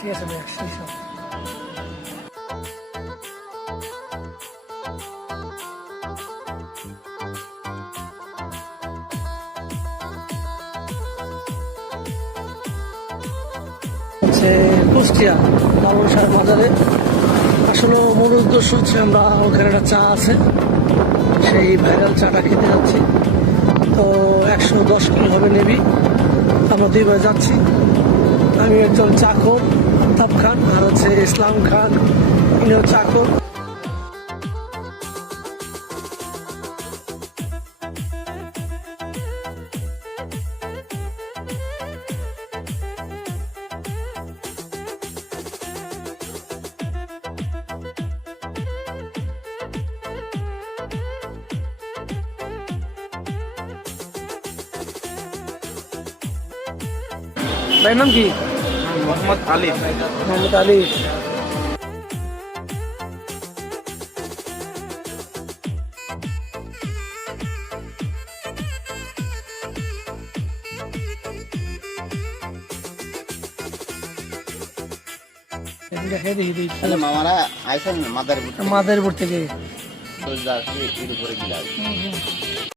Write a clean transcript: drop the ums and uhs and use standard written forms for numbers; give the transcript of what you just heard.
ঠিক আছে ভাই, আসছি সব। হচ্ছে কুষ্টিয়া লালন শাহ বাজারে। আসলে মূল উদ্দেশ্য হচ্ছে আমরা ওখানে একটা চা আছে, সেই ভাইরাল চাটা খেতে যাচ্ছি। তো 110 কিলো হবে নেবি, আমরা 2 ভাই যাচ্ছি। আমি একজন চাকর আলতাফ খান, আর হচ্ছে ইসলাম খান, ইনিও চাকর। ভাইয়ের নাম কি? মোহাম্মদ আলিফ। মোহাম্মদ আলিফ। মামারা আইসেন মাদারীপুর মাদারীপুর থেকে। তো যাচ্ছি এর উপরে গিলাস।